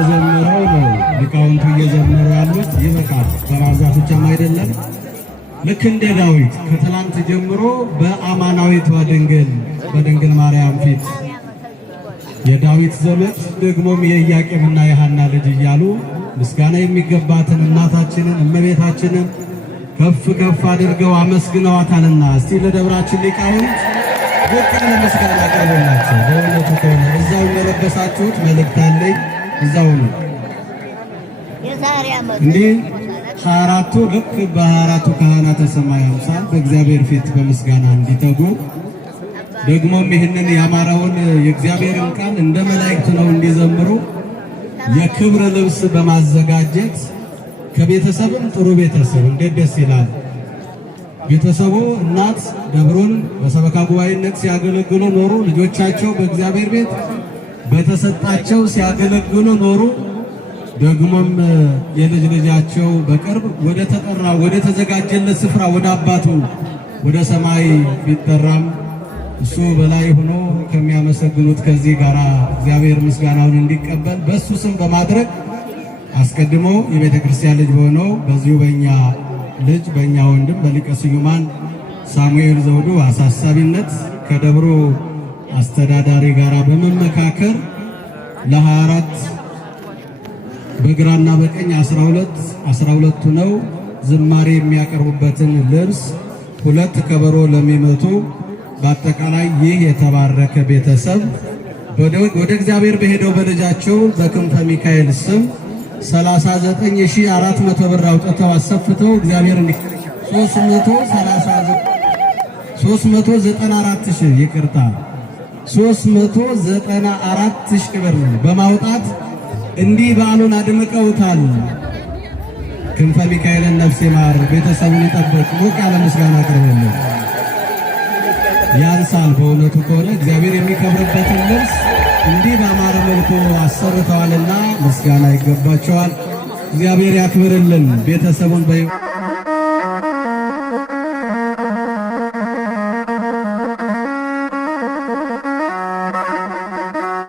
እንደዘመረው ነው ሊቃውንቱ እየዘመሩ ያሉት። ይበቃል። በማብዛት ብቻም አይደለም። ልክ እንደ ዳዊት ከትላንት ጀምሮ በአማናዊቷ ድንግል በድንግል ማርያም ፊት የዳዊት ዘመድ ደግሞም የኢያቄምና የሐና ልጅ እያሉ ምስጋና የሚገባትን እናታችንን እመቤታችንን ከፍ ከፍ አድርገው አመስግነዋታልና እስቲ ለደብራችን ሊቃውንት በቀለ ምስጋና ቀርቦላቸው። በእውነቱ ከሆነ እዛው የለበሳችሁት መልእክት አለኝ። እዛው ነው እንዲህ 24ቱ ልክ በ24ቱ ካህናተ ሰማይ አምሳል በእግዚአብሔር ፊት በምስጋና እንዲተጉ ደግሞም ይህንን ያማረውን የእግዚአብሔርን ቃል እንደ መላእክት ነው እንዲዘምሩ የክብር ልብስ በማዘጋጀት ከቤተሰብም ጥሩ ቤተሰብ እንዴት ደስ ይላል። ቤተሰቡ እናት ደብሩን በሰበካ ጉባኤነት ሲያገለግሉ ኖሩ። ልጆቻቸው በእግዚአብሔር ቤት በተሰጣቸው ሲያገለግሉ ኖሩ። ደግሞም የልጅ ልጃቸው በቅርብ ወደ ተጠራ ወደ ተዘጋጀለት ስፍራ ወደ አባቱ ወደ ሰማይ ቢጠራም እሱ በላይ ሆኖ ከሚያመሰግኑት ከዚህ ጋር እግዚአብሔር ምስጋናውን እንዲቀበል በሱ ስም በማድረግ አስቀድሞ የቤተ ክርስቲያን ልጅ በሆነው በዚሁ በእኛ ልጅ በእኛ ወንድም በሊቀ ስዩማን ሳሙኤል ዘውዱ አሳሳቢነት ከደብሩ አስተዳዳሪ ጋር በመመካከር ለ24 በግራና በቀኝ 12 ነው ዝማሬ የሚያቀርቡበትን ልብስ 2 ከበሮ ለሚመቱ በአጠቃላይ ይህ የተባረከ ቤተሰብ ወደ እግዚአብሔር በሄደው በልጃቸው በክንፈ ሚካኤል ስም 39400 ብር አውጥተው አሰፍተው እግዚአብሔር 339 394,000 ይቅርታ 394,000 ብር በማውጣት እንዲህ በዓሉን አድምቀውታል። ክንፈ ሚካኤልን ነፍስ ይማር፣ ቤተሰቡን ይጠብቅ። ሞቅ ያለ ምስጋና አቅርቡልን። ያንሳል በእውነቱ ከሆነ እግዚአብሔር የሚከብርበትን ልብስ እንዲህ በአማረ መልኩ አሰርተዋልና ምስጋና ይገባቸዋል። እግዚአብሔር ያክብርልን ቤተሰቡን